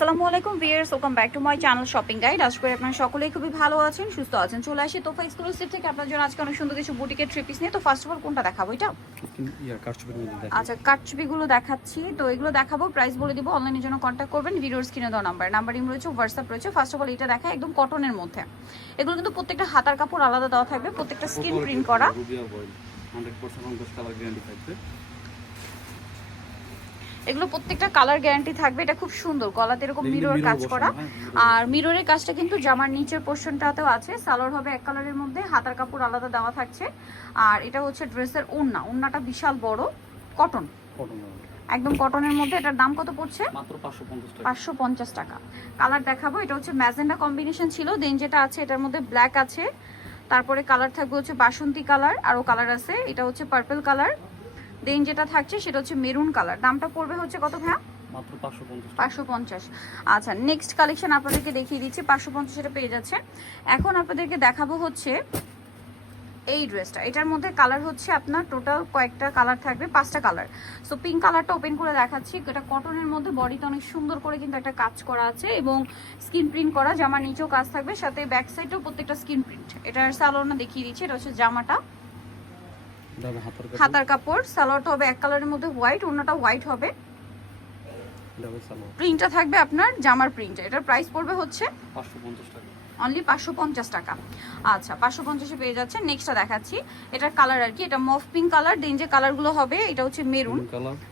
আসসালামু আলাইকুম viewers, welcome back to my channel shopping guide. আশা করি আপনারা সকলেই খুবই ভালো আছেন, সুস্থ আছেন। চলে আসি তোফা এক্সক্লুসিভ থেকে আপনার জন্য আজকে অনেক সুন্দর কিছু বুটিকের থ্রি পিস নিয়ে। তো ফার্স্ট অফ অল কোনটা দেখাবো? এটা আচ্ছা, কাটছবিগুলো দেখাচ্ছি। তো এগুলো দেখাবো, প্রাইস বলে দিব। অনলাইনের জন্য কন্ট্যাক্ট করবেন ভিডিওর স্ক্রিনে দেওয়া নাম্বার রয়েছে, হোয়াটসঅ্যাপ রয়েছে। ফার্স্ট অফ অল এটা দেখা, একদম কটনের মধ্যে। এগুলো কিন্তু প্রত্যেকটা হাতার কাপড় আলাদা দেওয়া থাকবে, প্রত্যেকটা স্কিন প্রিন্ট করা। এগুলো প্রত্যেকটা কালার গ্যারান্টি থাকবে। এটা খুব সুন্দর, গলাতে এরকম মিরর কাজ করা। আর মিররের কাজটা কিন্তু জামার নিচের পোরশনটাতেও আছে। সালোয়ার হবে এক কালারের মধ্যে, হাতার কাপড় আলাদা দেওয়া থাকছে। আর এটা হচ্ছে ড্রেসের ওড়না। ওড়নাটা বিশাল বড়, কটন, একদম কটনের মধ্যে। এটার দাম কত পড়ছে? মাত্র 550 টাকা। কালার দেখাবো, এটা হচ্ছে ম্যাজেন্ডা কম্বিনেশন ছিল, দেন যেটা আছে এটার মধ্যে ব্ল্যাক আছে, তারপরে কালার থাকবে হচ্ছে বাসন্তী কালার, আরও কালার আছে। এটা হচ্ছে পার্পল কালার, দেন যেটা থাকছে সেটা হচ্ছে মেরুন কালার। দামটা পড়বে হচ্ছে কত ভাইয়া? মাত্র 550। আচ্ছা, নেক্সট কালেকশন আপনাদেরকে দেখিয়ে দিচ্ছি। 550 এটা পেয়ে যাচ্ছে। এখন আপনাদেরকে দেখাবো হচ্ছে এই ড্রেসটা। এটার মধ্যে কালার হচ্ছে আপনার টোটাল কয়েকটা কালার থাকবে, 5টা কালার। সো পিঙ্ক কালারটা ওপেন করে দেখাচ্ছি। এটা কটনের মধ্যে, বডিতে অনেক সুন্দর করে কিন্তু একটা কাজ করা আছে এবং স্কিন প্রিন্ট করা। জামার নিচেও কাজ থাকবে, সাথে ব্যাক সাইডেও প্রত্যেকটা স্কিন প্রিন্ট। এটার সালোয়ারটা দেখিয়ে দিচ্ছি। এটা হচ্ছে জামাটা, হাতার কাপড়। সালোয়ারটা হবে এক কালারের মধ্যে হোয়াইট, ওড়নাটা হোয়াইট হবে। প্রিন্টটা থাকবে আপনার জামার প্রিন্ট। এটার প্রাইস পড়বে হচ্ছে 550 টাকা, অনলি 550 টাকা। আচ্ছা, 550-এ পেয়ে যাচ্ছে। নেক্সটটা দেখাচ্ছি। এটার কালার আর কি, এটা মফ পিঙ্ক কালার, দেন যে কালারগুলো হবে এটা হচ্ছে মেরুন,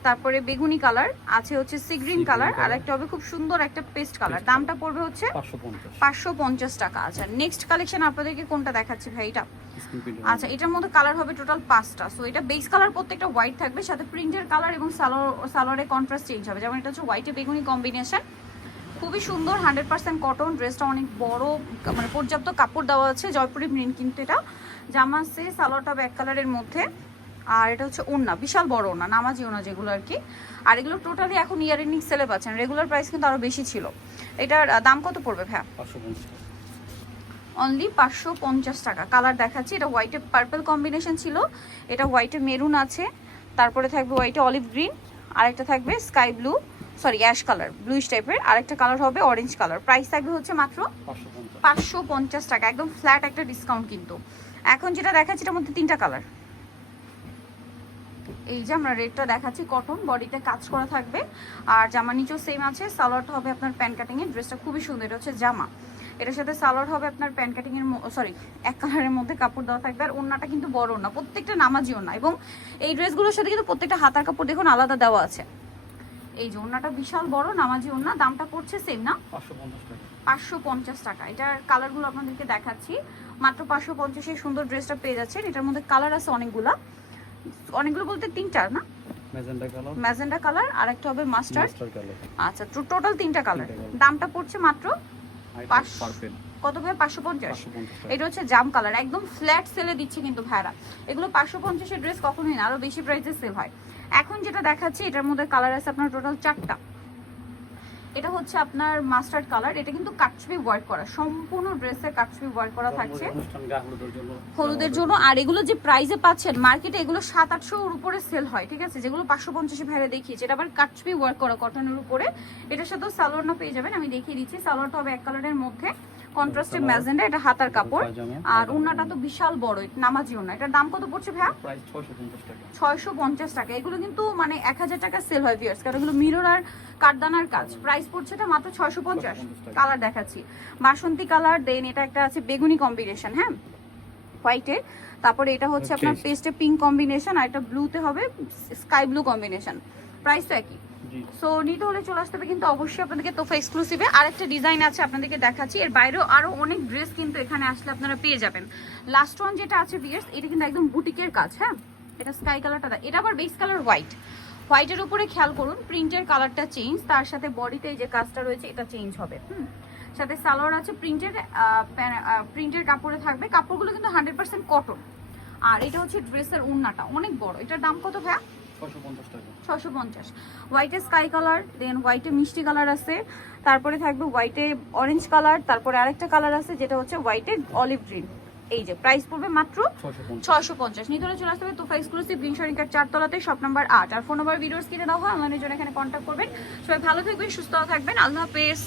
তারপরে বেগুনি কালার আছে, হচ্ছে সি গ্রিন কালার, আর একটা হবে খুব সুন্দর একটা পেস্ট কালার। দামটা পড়বে হচ্ছে 550 টাকা। আচ্ছা, নেক্সট কালেকশন আপনাদেরকে কোনটা দেখাচ্ছি ভাই? এটা আচ্ছা, এটার মধ্যে কালার হবে টোটাল 5টা। সো এটা বেস কালার প্রত্যেকটা হোয়াইট থাকবে, সাথে প্রিন্টের কালার এবং সালোয়ারের কন্ট্রাস্ট চেঞ্জ হবে। যেমন এটা হচ্ছে হোয়াইটে বেগুনি কম্বিনেশন, খুবই সুন্দর, 100% কটন। ড্রেসটা অনেক বড়, মানে পর্যাপ্ত কাপড় দেওয়া আছে, জয়পুরি প্রিন্ট কিন্তু এটা। জামা সে সালোয়ারটা হবে এক কালারের মধ্যে, আর এটা হচ্ছে ওড়না, বিশাল বড় ওড়না, নামাজি ওড়না যেগুলো আর কি। আর এগুলো টোটালি এখন ইয়ারিং সেলে পাচ্ছেন, রেগুলার প্রাইস কিন্তু আরও বেশি ছিল। এটার দাম কত পড়বে ভাইয়া? অনলি 550 টাকা। কালার দেখাচ্ছি। এটা হোয়াইটে পার্পল কম্বিনেশন ছিল, এটা হোয়াইটে মেরুন আছে, তারপরে থাকবে হোয়াইটে অলিভ গ্রিন, আরেকটা থাকবে sky blue, sorry ash colour, bluish টাইপের, আরেকটা কালার হবে অরেঞ্জ কালার। প্রাইস থাকবে হচ্ছে মাত্র 550 টাকা, একদম ফ্ল্যাট একটা ডিসকাউন্ট কিন্তু। এখন যেটা দেখাচ্ছি এটার মধ্যে 3টা কালার। এই যে আমরা রেডটা দেখাচ্ছি, কটন, বডিতে কাজ করা থাকবে, আর জামা নিচেও সেম আছে। সালোয়ারটা হবে আপনার প্যান্ট কাটিংয়ের। ড্রেসটা খুবই সুন্দর। এটা হচ্ছে জামা, এটার সাথে সালোয়ার হবে আপনার প্যান্ট কাটিংয়ের, সরি এক কালারের মধ্যে কাপড় দেওয়া থাকবে। আর ওড়নাটা কিন্তু বড় ওড়না, প্রত্যেকটা নামাজি ওড়না, এবং এই ড্রেসগুলোর সাথে কিন্তু প্রত্যেকটা হাতার কাপড় দেখুন আলাদা দেওয়া আছে। এই যে ওড়নাটা বিশাল বড় নামাজি ওড়না। দামটা পড়ছে সেম না, 550 টাকা। এটার কালারগুলো আপনাদেরকে দেখাচ্ছি। মাত্র 550-এ সুন্দর ড্রেসটা পেয়ে যাচ্ছেন। এটার মধ্যে কালার আছে অনেকগুলো বলতে 3টা না, ম্যাজেন্ডা কালার, আর একটা হবে মাস্টার্ড কালার। আচ্ছা, টোটাল 3টা কালার। দামটা পড়ছে মাত্র কত ভাই? 550। এটা হচ্ছে জাম কালার, একদম ফ্ল্যাট সেলে দিচ্ছে কিন্তু ভাইরা। এগুলো 550-এর ড্রেস কখনোই না, আরো বেশি প্রাইসে সেল হয়। এখন যেটা দেখাচ্ছি এটার মধ্যে কালার আছে আপনার টোটাল 4টা। এটা হচ্ছে আপনার মাস্টার্ড কালার। এটা কিন্তু কাটছবি ওয়ার্ক করা, সম্পূর্ণ ড্রেসে কাটছবি ওয়ার্ক করা থাকছে হলুদের জন্য। আর এগুলো যে প্রাইসে পাচ্ছেন মার্কেটে, এগুলো 700-800-এর উপরে সেল হয়, ঠিক আছে? যেগুলো 550-এ ভাইরা দেখিয়েছে, এটা আবার কাটছবি ওয়ার্ক করা কটনের উপরে। এটার সাথেও সালোয়ারটা পেয়ে যাবেন, আমি দেখিয়ে দিচ্ছি। সালোয়ারটা হবে এক কালারের মধ্যে, কন্ট্রাস্টে ম্যাজেন্ডা, এটা হাতার কাপড়। আর ওড়নাটা তো বিশাল বড়, নামাজি ওড়না। এটার দাম কত পড়ছে ভাইয়া? 650 টাকা। এগুলো কিন্তু মানে 1000 টাকা সেল হয় ভিউয়ার্স, কারণ এগুলো মিরর আর কাঠদানার কাজ। প্রাইস পড়ছে এটা মাত্র 650। কালার দেখাচ্ছি, বাসন্তী কালার, দেন এটা একটা আছে বেগুনি কম্বিনেশন, হ্যাঁ হোয়াইটে, তারপরে এটা হচ্ছে আপনার পেস্টে পিঙ্ক কম্বিনেশন, আর এটা ব্লুতে হবে স্কাই ব্লু কম্বিনেশন। প্রাইস তো একই। সো নিতে হলে চলে আসতে হবে কিন্তু অবশ্যই আপনাদেরকে তোফা এক্সক্লুসিভে। আরেকটা ডিজাইন আছে আপনাদেরকে দেখাচ্ছি, এর বাইরেও আরো অনেক ড্রেস কিন্তু এখানে আসলে আপনারা পেয়ে যাবেন। লাস্ট ওয়ান যেটা আছে ভিউয়ার্স, এটা কিন্তু একদম বুটিকের কাজ, হ্যাঁ। এটা স্কাই কালারটা, এটা আবার বেস কালার হোয়াইট। হোয়াইটের উপরে খেয়াল করুন প্রিন্টের কালারটা চেঞ্জ, তার সাথে বডিতে যে কাজটা রয়েছে এটা চেঞ্জ হবে। সাথে সালোয়ার আছে প্রিন্টের কাপড়ে থাকবে। কাপড়গুলো কিন্তু 100% কটন। আর এটা হচ্ছে ড্রেসের ওড়নাটা অনেক বড়। এটার দাম কত ভাইয়া? 650। হোয়াইটে স্কাই কালার, দেন হোয়াইটে মিষ্টি কালার আছে, তারপরে থাকবে হোয়াইটে অরেঞ্জ কালার, তারপরে আরেকটা কালার আছে যেটা হচ্ছে হোয়াইটে অলিভ গ্রিন। এই যে প্রাইস পড়বে মাত্র 650। নিতে হলে চলে আসতে হবে তোফা এক্সক্লুসিভ গ্রিনশরিকার 4 তলাতে, শপ নাম্বার 8। আর ফোন নাম্বার ভিডিওস কিনে দেওয়া হয়, আমাদের জন্য এখানে কন্ট্যাক্ট করবেন। সবাই ভালো থাকবেন, সুস্থ থাকবেন, আল্লাহ হাফেজ।